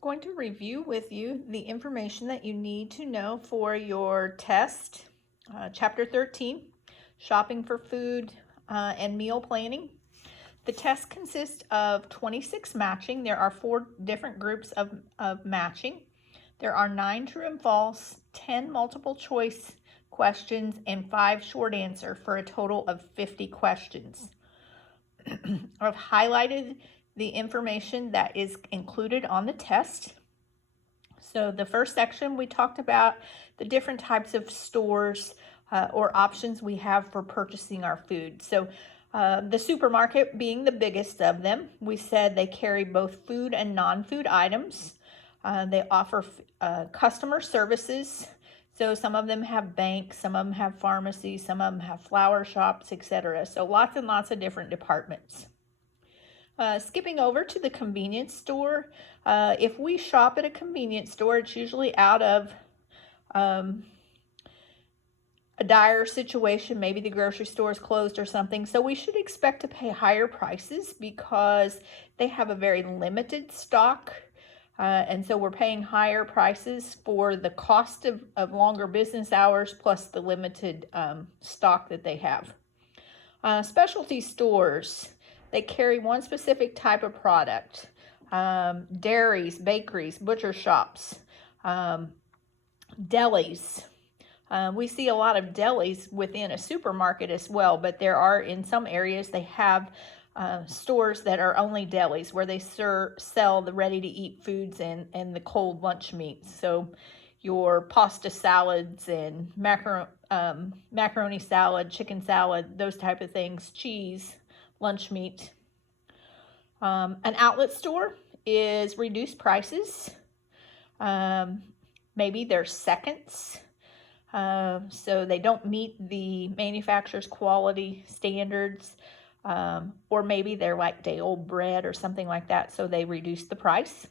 Going to review with you the information that you need to know for your test, Chapter 13, Shopping for Food and Meal Planning. The test consists of 26 matching. There are 4 different groups of matching. There are 9 true and false, 10 multiple choice questions, and 5 short answer for a total of 50 questions. I've highlighted the information that is included on the test. So the first section, we talked about the different types of stores or options we have for purchasing our food. So the supermarket being the biggest of them, we said they carry both food and non-food items. They offer customer services. So some of them have banks, some of them have pharmacies, some of them have flower shops, etc. So lots and lots of different departments. Skipping over to the convenience store, if we shop at a convenience store, it's usually out of a dire situation. Maybe the grocery store is closed or something. So we should expect to pay higher prices because they have a very limited stock. And so we're paying higher prices for the cost of longer business hours plus the limited stock that they have. Specialty stores, they carry one specific type of product. Dairies, bakeries, butcher shops, delis. We see a lot of delis within a supermarket as well, but there are in some areas they have stores that are only delis where they sell the ready-to-eat foods and the cold lunch meats. So your pasta salads and macaroni salad, chicken salad, those type of things, cheese, lunch meat. An outlet store is reduced prices. Maybe they're seconds. So they don't meet the manufacturer's quality standards. Or maybe they're like day old bread or something like that, so they reduce the price.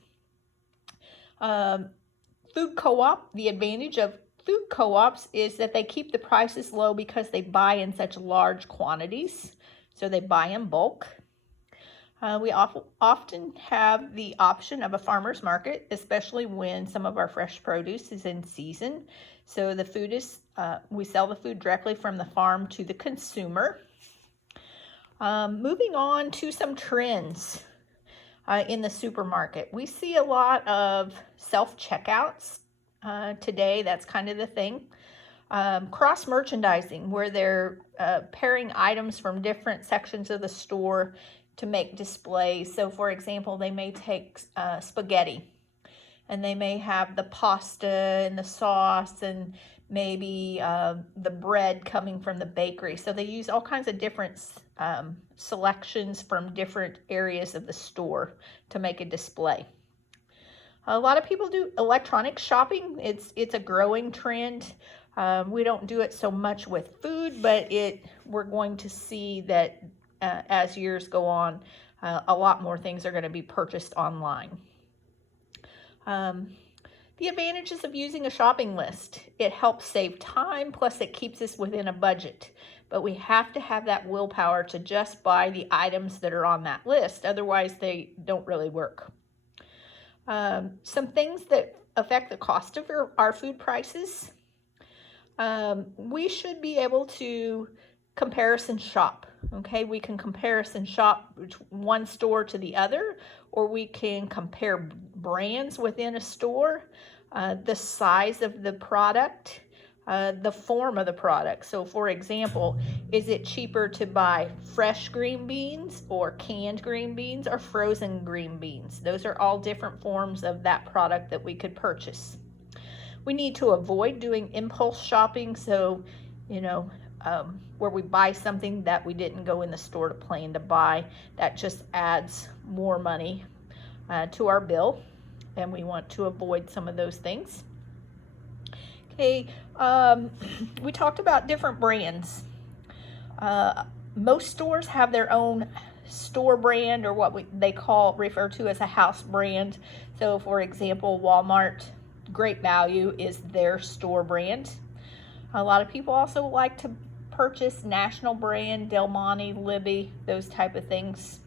Food co-op, the advantage of food co-ops is that they keep the prices low because they buy in such large quantities. So they buy in bulk. We often have the option of a farmer's market, especially when some of our fresh produce is in season. So the food is, we sell the food directly from the farm to the consumer. Moving on to some trends in the supermarket. We see a lot of self-checkouts today. That's kind of the thing. Cross-merchandising, where they're pairing items from different sections of the store to make displays. So for example, they may take spaghetti and they may have the pasta and the sauce and maybe the bread coming from the bakery. So they use all kinds of different selections from different areas of the store to make a display. A lot of people do electronic shopping. It's a growing trend. We don't do it so much with food, but we're going to see that as years go on, a lot more things are going to be purchased online. The advantages of using a shopping list. It helps save time, plus it keeps us within a budget. But we have to have that willpower to just buy the items that are on that list. Otherwise, they don't really work. Some things that affect the cost of our food prices. We should be able to comparison shop. Okay, we can comparison shop one store to the other, or we can compare brands within a store, the size of the product, the form of the product. So for example, is it cheaper to buy fresh green beans or canned green beans or frozen green beans? Those are all different forms of that product that we could purchase. We need to avoid doing impulse shopping, so where we buy something that we didn't go in the store to plan to buy. That just adds more money to our bill, and we want to avoid some of those things. Okay, we talked about different brands. Most stores have their own store brand, or what they refer to as a house brand. So for example, Walmart Great Value is their store brand. A lot of people also like to purchase national brand, Del Monte, Libby, those type of things.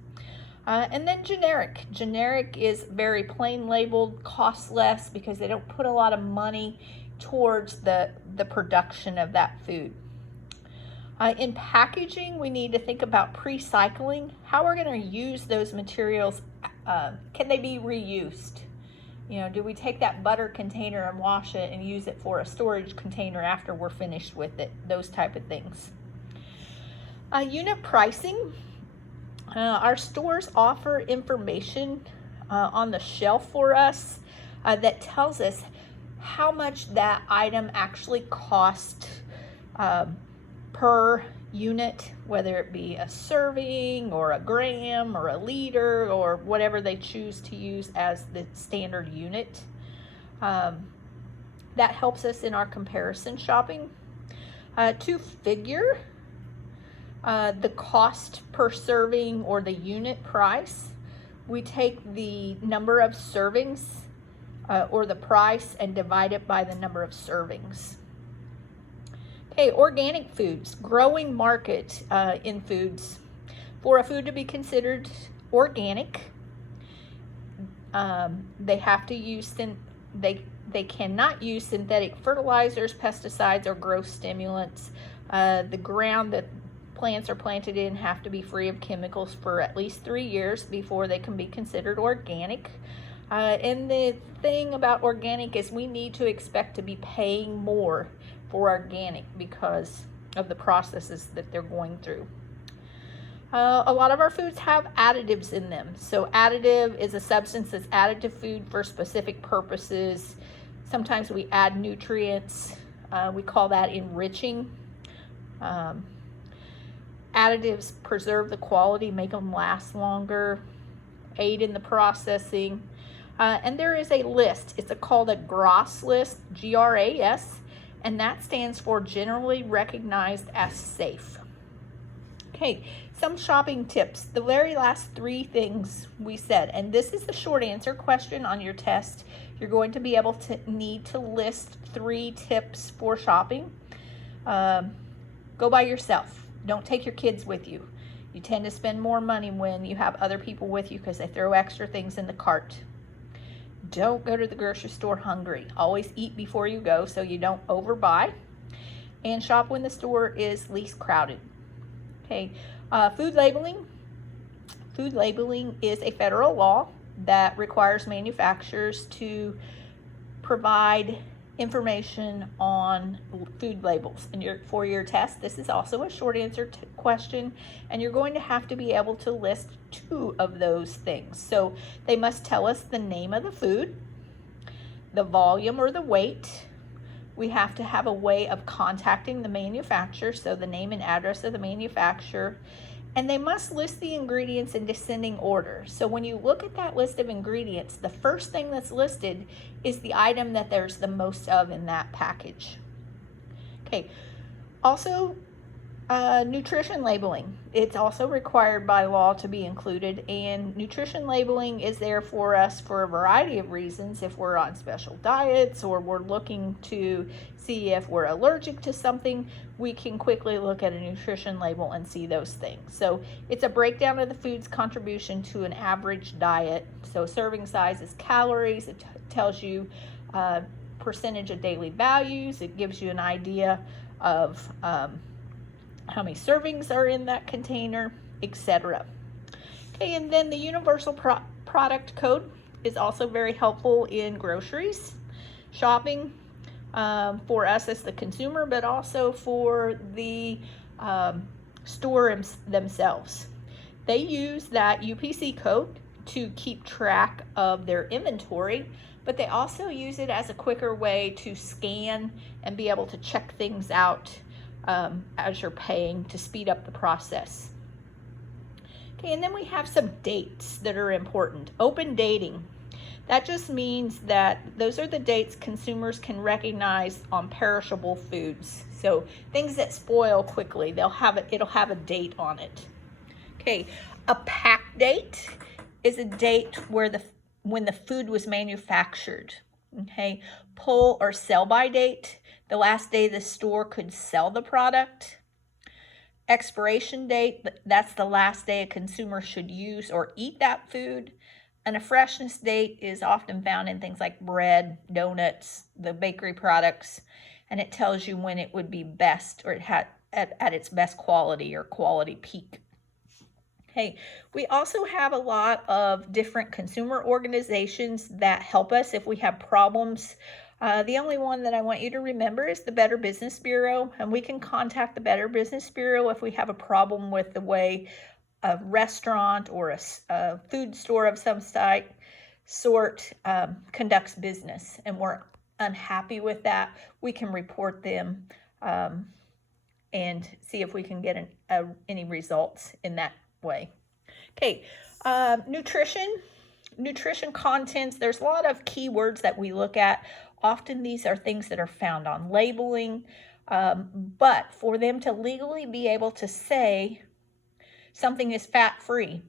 And then generic. Generic is very plain labeled, costs less because they don't put a lot of money towards the production of that food. In packaging, we need to think about pre-cycling, how we're going to use those materials. Can they be reused? You know, do we take that butter container and wash it and use it for a storage container after we're finished with it? Those type of things. Unit pricing. Our stores offer information on the shelf for us that tells us how much that item actually cost per unit, whether it be a serving or a gram or a liter or whatever they choose to use as the standard unit. That helps us in our comparison shopping. To figure the cost per serving or the unit price, we take the number of servings or the price and divide it by the number of servings. Okay, organic foods, growing market in foods. For a food to be considered organic, they have to use they cannot use synthetic fertilizers, pesticides, or growth stimulants. The ground that plants are planted in have to be free of chemicals for at least 3 years before they can be considered organic. And the thing about organic is we need to expect to be paying more for organic because of the processes that they're going through. A lot of our foods have additives in them. So additive is a substance that's added to food for specific purposes. Sometimes we add nutrients. We call that enriching. Additives preserve the quality, make them last longer, aid in the processing. And there is a list. It's called a GRAS list, GRAS, and that stands for generally recognized as safe. Okay, some shopping tips. The very last 3 things we said, and this is the short answer question on your test. You're going to be able to need to list 3 tips for shopping. Go by yourself. Don't take your kids with you. You tend to spend more money when you have other people with you because they throw extra things in the cart. Don't go to the grocery store hungry. Always eat before you go so you don't overbuy. And shop when the store is least crowded. Okay, food labeling. Food labeling is a federal law that requires manufacturers to provide information on food labels. And for your test, this is also a short answer question, and you're going to have to be able to list 2 of those things. So they must tell us the name of the food, the volume or the weight. We have to have a way of contacting the manufacturer, so the name and address of the manufacturer, and they must list the ingredients in descending order. So when you look at that list of ingredients, the first thing that's listed is the item that there's the most of in that package. Okay, also nutrition labeling. It's also required by law to be included, and nutrition labeling is there for us for a variety of reasons. If we're on special diets or we're looking to see if we're allergic to something, we can quickly look at a nutrition label and see those things. So it's a breakdown of the food's contribution to an average diet. So serving size is calories. It tells you percentage of daily values. It gives you an idea of how many servings are in that container, etc. Okay, and then the universal product code is also very helpful in groceries shopping for us as the consumer, but also for the store themselves. They use that UPC code to keep track of their inventory, but they also use it as a quicker way to scan and be able to check things out as you're paying to speed up the process. Okay, and then we have some dates that are important. Open dating. That just means that those are the dates consumers can recognize on perishable foods. So things that spoil quickly, it'll have a date on it. Okay, a pack date is a date when the food was manufactured. Okay, pull or sell by date, the last day the store could sell the product. expiration date, that's the last day a consumer should use or eat that food. And a freshness date is often found in things like bread, donuts, the bakery products, and it tells you when it would be best, or it had at its best quality or quality peak. Okay, we also have a lot of different consumer organizations that help us if we have problems. The only one that I want you to remember is the Better Business Bureau, and we can contact the Better Business Bureau if we have a problem with the way a restaurant or a food store of some sort conducts business, and we're unhappy with that. We can report them and see if we can get any results in that way. Okay, nutrition contents. There's a lot of keywords that we look at. Often these are things that are found on labeling, but for them to legally be able to say something is fat-free,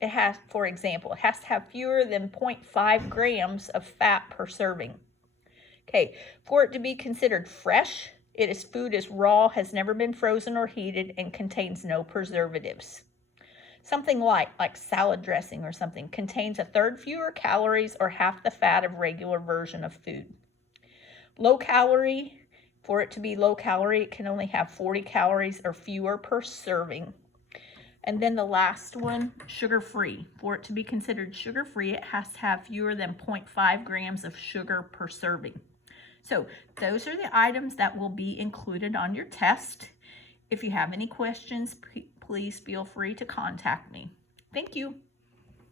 it has, for example, it has to have fewer than 0.5 grams of fat per serving. Okay, for it to be considered fresh, food is raw, has never been frozen or heated, and contains no preservatives. Something like salad dressing or something contains a third fewer calories or half the fat of regular version of food. Low calorie, for it to be low calorie, it can only have 40 calories or fewer per serving. And then the last one, sugar-free. For it to be considered sugar-free, it has to have fewer than 0.5 grams of sugar per serving. So those are the items that will be included on your test. If you have any questions, please feel free to contact me. Thank you.